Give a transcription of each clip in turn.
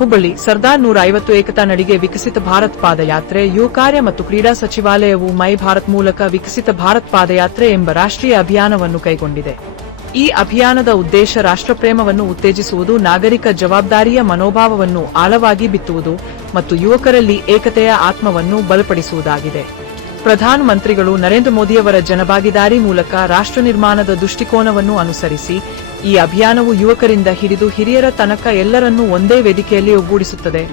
ಹುಬ್ಬಳ್ಳಿ ಸರ್ದಾರ್ ನೂರ ಐವತ್ತು ಏಕತಾ ನಡಿಗೆ ವಿಕಸಿತ ಭಾರತ್ ಪಾದಯಾತ್ರೆ ಯುವ ಕಾರ್ಯ ಮತ್ತು ಕ್ರೀಡಾ ಸಚಿವಾಲಯವು ಮೈ ಭಾರತ್ ಮೂಲಕ ವಿಕಸಿತ ಭಾರತ್ ಪಾದಯಾತ್ರೆ ಎಂಬ ರಾಷ್ಟ್ರೀಯ ಅಭಿಯಾನವನ್ನು ಕೈಗೊಂಡಿದೆ. ಈ ಅಭಿಯಾನದ ಉದ್ದೇಶ ರಾಷ್ಟ್ರಪ್ರೇಮವನ್ನು ಉತ್ತೇಜಿಸುವುದು, ನಾಗರಿಕ ಜವಾಬ್ದಾರಿಯ ಮನೋಭಾವವನ್ನು ಆಳವಾಗಿ ಬಿತ್ತುವುದು ಮತ್ತು ಯುವಕರಲ್ಲಿ ಏಕತೆಯ ಆತ್ಮವನ್ನು ಬಲಪಡಿಸುವುದಾಗಿದೆ. ಪ್ರಧಾನ ಮಂತ್ರಿಗಳು ನರೇಂದ್ರ ಮೋದಿಯವರ ಜನಭಾಗಿದಾರಿ ಮೂಲಕ ರಾಷ್ಟ್ರ ನಿರ್ಮಾಣದ ದೃಷ್ಟಿಕೋನವನ್ನು ಅನುಸರಿಸಿ ಈ ಅಭಿಯಾನವು ಯುವಕರಿಂದ ಹಿಡಿದು ಹಿರಿಯರ ತನಕ ಎಲ್ಲರನ್ನೂ ಒಂದೇ ವೇದಿಕೆಯಲ್ಲಿ ಒಗ್ಗೂಡಿಸುತ್ತದೆ.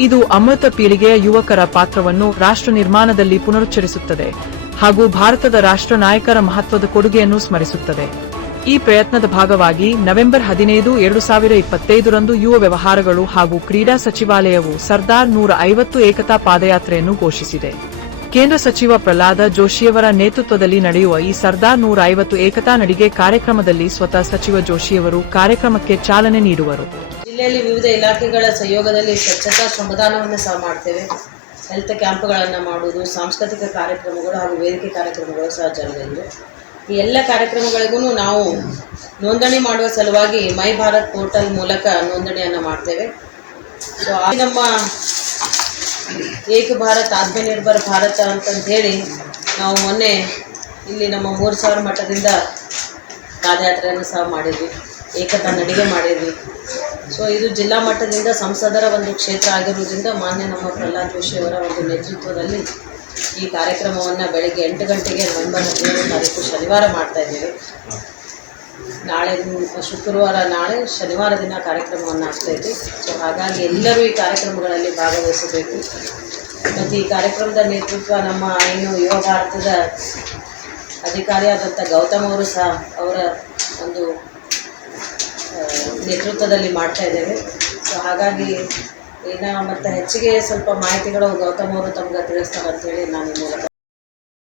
ಇದು ಅಮೃತ ಪೀಳಿಗೆಯ ಯುವಕರ ಪಾತ್ರವನ್ನು ರಾಷ್ಟ್ರ ನಿರ್ಮಾಣದಲ್ಲಿ ಪುನರುಚ್ಚರಿಸುತ್ತದೆ ಹಾಗೂ ಭಾರತದ ರಾಷ್ಟ್ರ ನಾಯಕರ ಮಹತ್ವದ ಕೊಡುಗೆಯನ್ನು ಸ್ಮರಿಸುತ್ತದೆ. ಈ ಪ್ರಯತ್ನದ ಭಾಗವಾಗಿ ನವೆಂಬರ್ ಹದಿನೈದು, ಎರಡು ಸಾವಿರ ಇಪ್ಪತ್ತೈದರಂದು ಯುವ ವ್ಯವಹಾರಗಳು ಹಾಗೂ ಕ್ರೀಡಾ ಸಚಿವಾಲಯವು ಸರ್ದಾರ್ ನೂರ ಐವತ್ತು ಏಕತಾ ಪಾದಯಾತ್ರೆಯನ್ನು ಘೋಷಿಸಿದೆ. ಕೇಂದ್ರ ಸಚಿವ ಪ್ರಹ್ಲಾದ ಜೋಶಿಯವರ ನೇತೃತ್ವದಲ್ಲಿ ನಡೆಯುವ ಈ ಸರ್ದಾರ್ ನೂರ ಐವತ್ತು ಏಕತಾ ನಡಿಗೆ ಕಾರ್ಯಕ್ರಮದಲ್ಲಿ ಸ್ವತಃ ಸಚಿವ ಜೋಶಿಯವರು ಕಾರ್ಯಕ್ರಮಕ್ಕೆ ಚಾಲನೆ ನೀಡುವರು. ಜಿಲ್ಲೆಯಲ್ಲಿ ವಿವಿಧ ಇಲಾಖೆಗಳ ಸಹಯೋಗದಲ್ಲಿ ಸ್ವಚ್ಛತಾ ಶ್ರಮದಾನವನ್ನು ಸಹ ಮಾಡ್ತೇವೆ. ಹೆಲ್ತ್ ಕ್ಯಾಂಪ್ಗಳನ್ನು ಮಾಡುವುದು, ಸಾಂಸ್ಕೃತಿಕ ಕಾರ್ಯಕ್ರಮಗಳು ಹಾಗೂ ವೇದಿಕೆ ಕಾರ್ಯಕ್ರಮಗಳು ಸಹ ಜರುಗಲಿವೆ. ಈ ಎಲ್ಲ ಕಾರ್ಯಕ್ರಮಗಳಿಗೂ ನಾವು ನೋಂದಣಿ ಮಾಡುವ ಸಲುವಾಗಿ ಮೈ ಭಾರತ್ ಪೋರ್ಟಲ್ ಮೂಲಕ ನೋಂದಣಿಯನ್ನು ಮಾಡ್ತೇವೆ. ಸೊ ನಮ್ಮ ಏಕ ಭಾರತ್, ಆತ್ಮನಿರ್ಭರ್ ಭಾರತ ಅಂತಂದು ಹೇಳಿ ನಾವು ಮೊನ್ನೆ ಇಲ್ಲಿ ನಮ್ಮ ಮೂರು ಸಾವಿರ ಮಠದಿಂದ ಪಾದಯಾತ್ರೆಯನ್ನು ಸಹ ಮಾಡಿದ್ವಿ. ಏಕತಾ ನಡಿಗೆ ಮಾಡಿದ್ವಿ. ಸೊ ಇದು ಜಿಲ್ಲಾ ಮಟ್ಟದಿಂದ ಸಂಸದರ ಒಂದು ಕ್ಷೇತ್ರ ಆಗಿರುವುದರಿಂದ ಮಾನ್ಯ ನಮ್ಮ ಪ್ರಹ್ಲಾದ್ ಜೋಶಿಯವರ ಒಂದು ನೇತೃತ್ವದಲ್ಲಿ ಈ ಕಾರ್ಯಕ್ರಮವನ್ನು ಬೆಳಗ್ಗೆ ಎಂಟು ಗಂಟೆಗೆ ನವೆಂಬರ್ ಹದಿನೇಳು ತಾರೀಕು ಶನಿವಾರ ಮಾಡ್ತಾ ಇದ್ದೇವೆ. ನಾಳೆ ಶುಕ್ರವಾರ, ನಾಳೆ ಶನಿವಾರ ದಿನ ಕಾರ್ಯಕ್ರಮವನ್ನು ಆಗ್ತೈತಿ ಸೊ ಹಾಗಾಗಿ ಎಲ್ಲರೂ ಈ ಕಾರ್ಯಕ್ರಮಗಳಲ್ಲಿ ಭಾಗವಹಿಸಬೇಕು. ಮತ್ತು ಈ ಕಾರ್ಯಕ್ರಮದ ನೇತೃತ್ವ ನಮ್ಮ ಏನು ಯುವ ಭಾರತದ ಅಧಿಕಾರಿಯಾದಂಥ ಗೌತಮ್ ಅವರು ಸಹ ಅವರ ಒಂದು ನೇತೃತ್ವದಲ್ಲಿ ಮಾಡ್ತಾ ಇದ್ದೇವೆ. ಸೊ ಹಾಗಾಗಿ ಇನ್ನು ಮತ್ತು ಹೆಚ್ಚಿಗೆ ಸ್ವಲ್ಪ ಮಾಹಿತಿಗಳು ಗೌತಮ್ ಅವರು ತಮ್ಗೆ ತಿಳಿಸ್ತಾರೆ ಅಂತೇಳಿ ನಾನು ಮೂಲಕ